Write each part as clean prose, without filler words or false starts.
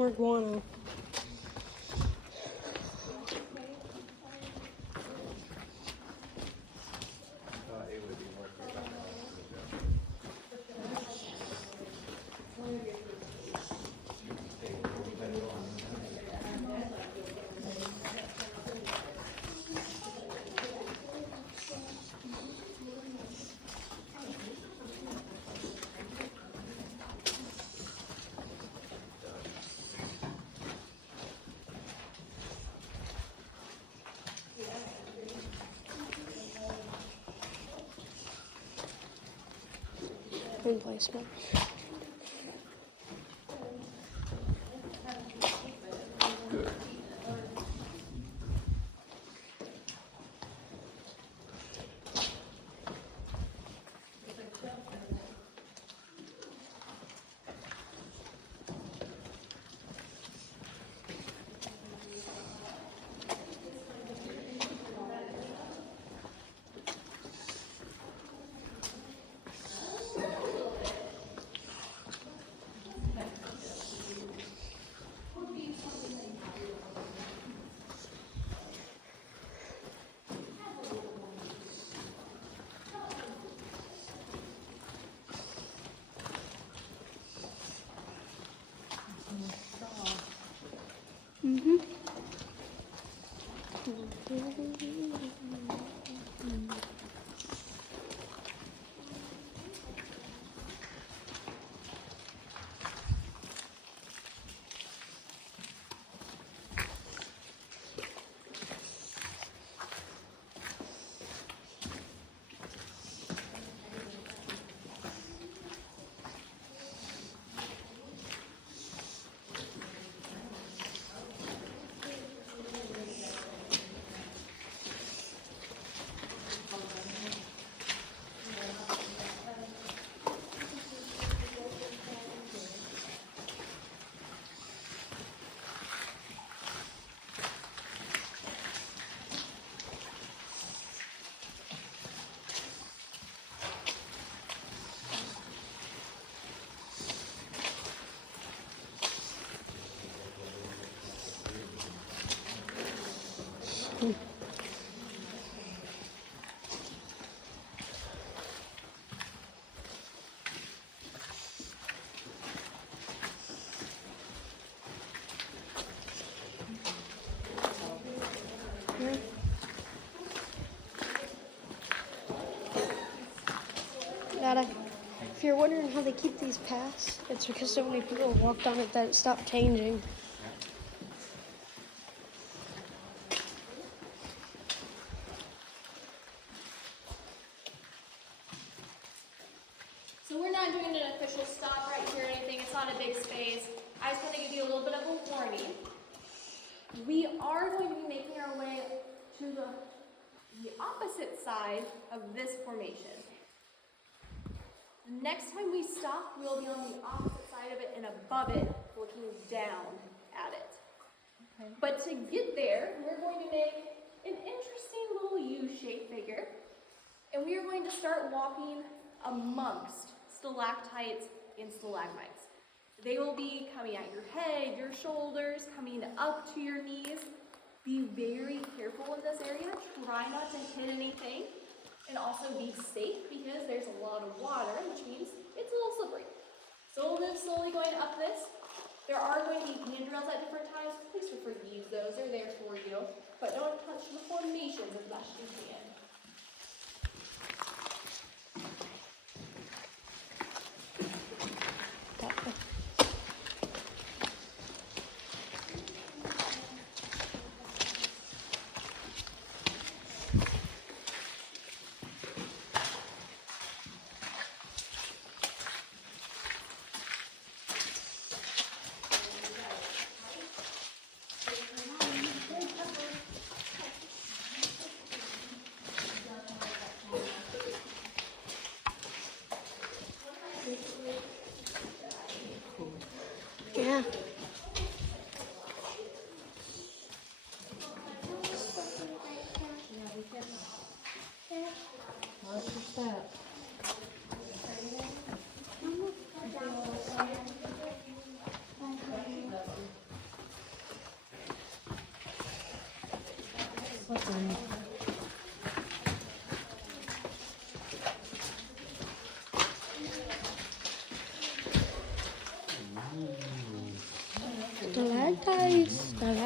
More guano. Good placement. Dada, if you're wondering how they keep these paths, it's because so many people walked on it that it stopped changing. So we're not doing an official stop right here or anything. It's not a big space. I just want to give you a little bit of a warning. We are going to be making our way to the opposite side of this formation. The next time we stop, we'll be on the opposite side of it and above it, looking down at it. Okay. But to get there, we're going to make an interesting little U-shaped figure. And we are going to start walking amongst stalactites and stalagmites. They will be coming at your head, your shoulders, coming up to your knees. Be very careful in this area. Try not to hit anything. And also be safe because there's a lot of water, which means it's a little slippery. So we'll move slowly going up this. There are going to be handrails at different times. Please feel free to use those. They're there for you. But don't touch the formations as much as you can. Yeah. Watch your step.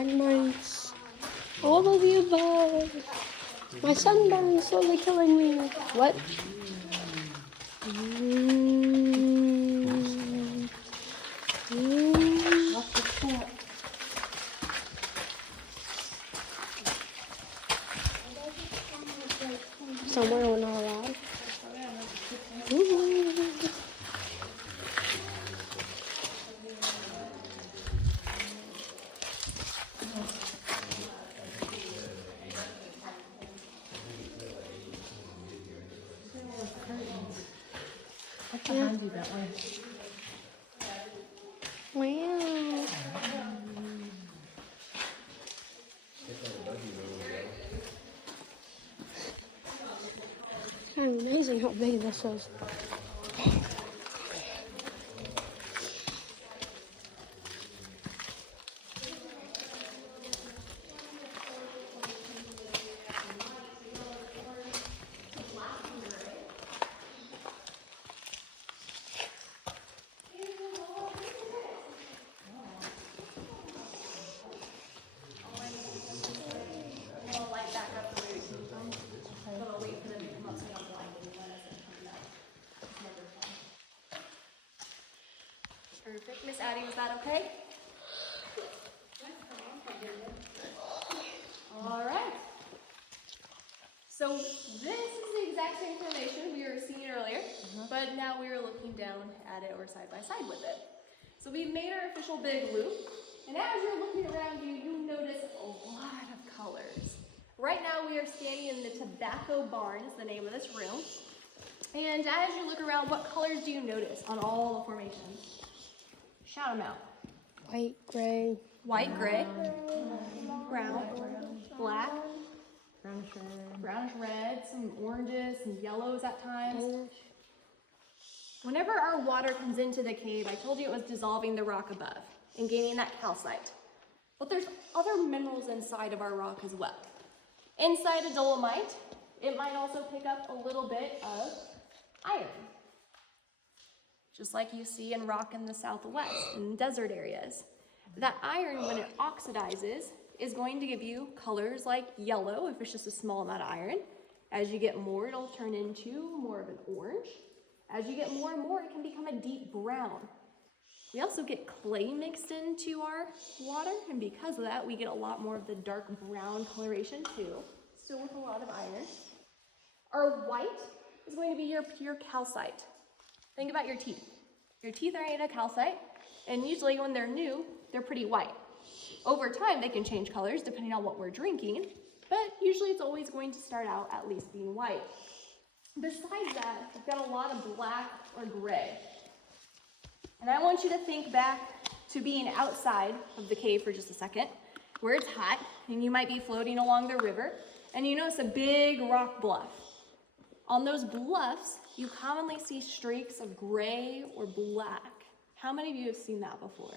stalagmites, all of the above. My sunburn is slowly killing me. What? Somewhere we're not allowed. Behind you that way. Wow. Kind of amazing how big this is. Perfect. Miss Addie, was that okay? All right. So this is the exact same formation we were seeing earlier, but now we are looking down at it or side by side with it. So we've made our official big loop, and as you're looking around you, you notice a lot of colors. Right now we are standing in the Tobacco Barn, is the name of this room. And as you look around, what colors do you notice on all the formations? Shout them out. White, gray. White, gray, brown, black, brownish red, some oranges, some yellows at times. Whenever our water comes into the cave, I told you it was dissolving the rock above and gaining that calcite. But there's other minerals inside of our rock as well. Inside a dolomite, it might also pick up a little bit of iron. Just like you see in rock in the southwest, in desert areas. That iron, when it oxidizes, is going to give you colors like yellow, if it's just a small amount of iron. As you get more, it'll turn into more of an orange. As you get more and more, it can become a deep brown. We also get clay mixed into our water, and because of that, we get a lot more of the dark brown coloration too, still with a lot of iron. Our white is going to be your pure calcite. Think about your teeth. Your teeth are made of calcite, and usually when they're new, they're pretty white. Over time, they can change colors depending on what we're drinking, but usually it's always going to start out at least being white. Besides that, we've got a lot of black or gray. And I want you to think back to being outside of the cave for just a second, where it's hot, and you might be floating along the river, and you notice a big rock bluff. On those bluffs, you commonly see streaks of gray or black. How many of you have seen that before?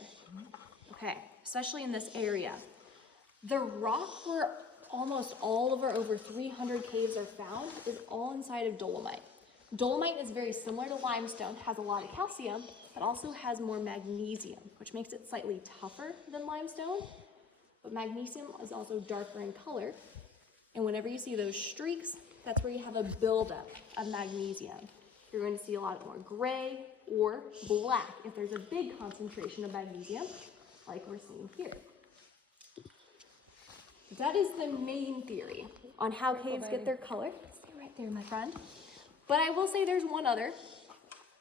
Okay, especially in this area. The rock where almost all of our over 300 caves are found is all inside of dolomite. Dolomite is very similar to limestone, has a lot of calcium, but also has more magnesium, which makes it slightly tougher than limestone. But magnesium is also darker in color. And whenever you see those streaks, that's where you have a buildup of magnesium. You're going to see a lot more gray or black if there's a big concentration of magnesium, like we're seeing here. That is the main theory on how caves get their color. Stay right there, my friend. But I will say there's one other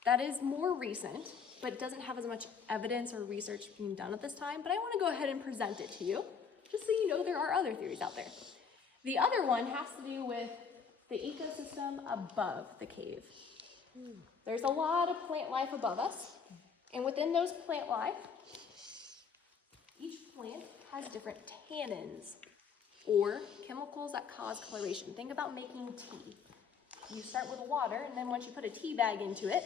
that is more recent, but doesn't have as much evidence or research being done at this time, but I want to go ahead and present it to you, just so you know there are other theories out there. The other one has to do with the ecosystem above the cave. There's a lot of plant life above us, and within those plant life, each plant has different tannins, or chemicals that cause coloration. Think about making tea. You start with water, and then once you put a tea bag into it,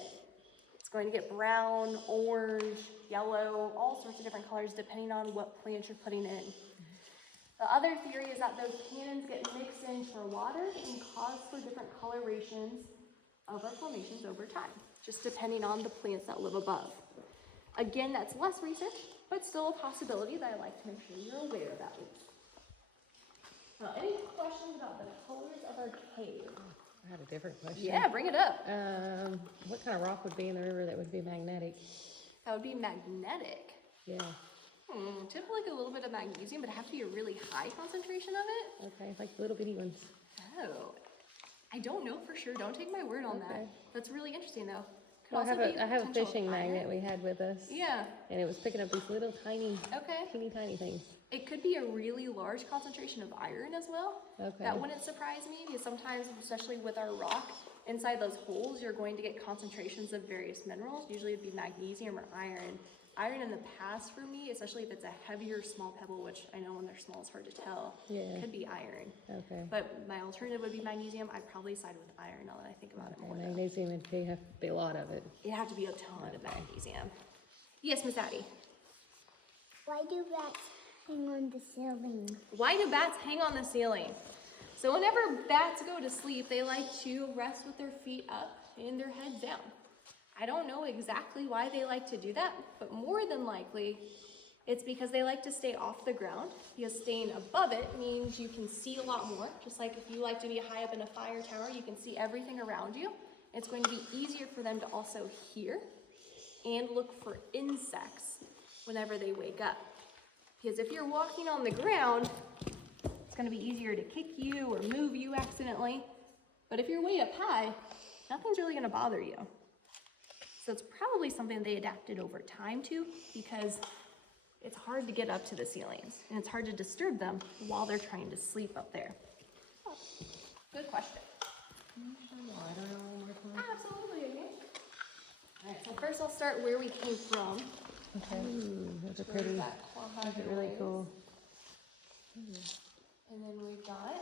it's going to get brown, orange, yellow, all sorts of different colors depending on what plant you're putting in. The other theory is that those tannins get mixed into our water and cause for different colorations of our formations over time, just depending on the plants that live above. Again, that's less research, but still a possibility that I like to make sure you're aware of at least. Now, any questions about the colors of our cave? I have a different question. Yeah, bring it up. What kind of rock would be in the river that would be magnetic? That would be magnetic. Yeah. Typically like a little bit of magnesium, but it have to be a really high concentration of it. Okay, like little bitty ones. Oh, I don't know for sure. Don't take my word on that. Okay. That's really interesting though. Could Well, also be I have a potential fishing iron. magnet we had with us. Yeah, And it was picking up these little tiny, okay. teeny tiny things. It could be a really large concentration of iron as well. Okay. That wouldn't surprise me because sometimes, especially with our rock, inside those holes, you're going to get concentrations of various minerals. Usually it'd be magnesium or iron. Iron in the past for me, especially if it's a heavier small pebble, which I know when they're small it's hard to tell, Yeah. could be iron. Okay. But my alternative would be magnesium. I'd probably side with iron now that I think about it more. And though. magnesium would have to be a lot of it. It'd have to be a ton of magnesium. Yes, Miss Addie. Why do bats hang on the ceiling? Why do bats hang on the ceiling? So whenever bats go to sleep, they like to rest with their feet up and their head down. I don't know exactly why they like to do that, but more than likely, it's because they like to stay off the ground, because staying above it means you can see a lot more. Just like if you like to be high up in a fire tower, you can see everything around you. It's going to be easier for them to also hear and look for insects whenever they wake up. Because if you're walking on the ground, it's going to be easier to kick you or move you accidentally. But if you're way up high, nothing's really going to bother you. So it's probably something they adapted over time to, because it's hard to get up to the ceilings and it's hard to disturb them while they're trying to sleep up there. Oh, good question. Absolutely, Amy. All right, so first I'll start where we came from. Okay. Those are Where's pretty. that Those are really quadrangle cool. is. And then we've got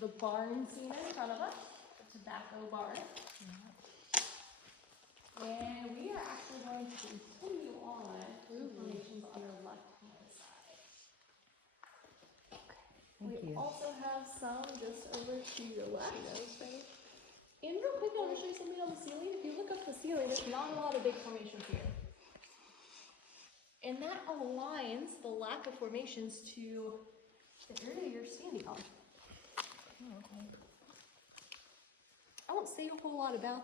the barn scene in front of us, the tobacco barn. And we are actually going to continue on information on the left-hand side. Thank We you. also have some just over to your left. And real quick, I want to show you something on the ceiling. If you look up the ceiling, there's not a lot of big formations here. And that aligns the lack of formations to the area you're standing on. I won't say a whole lot about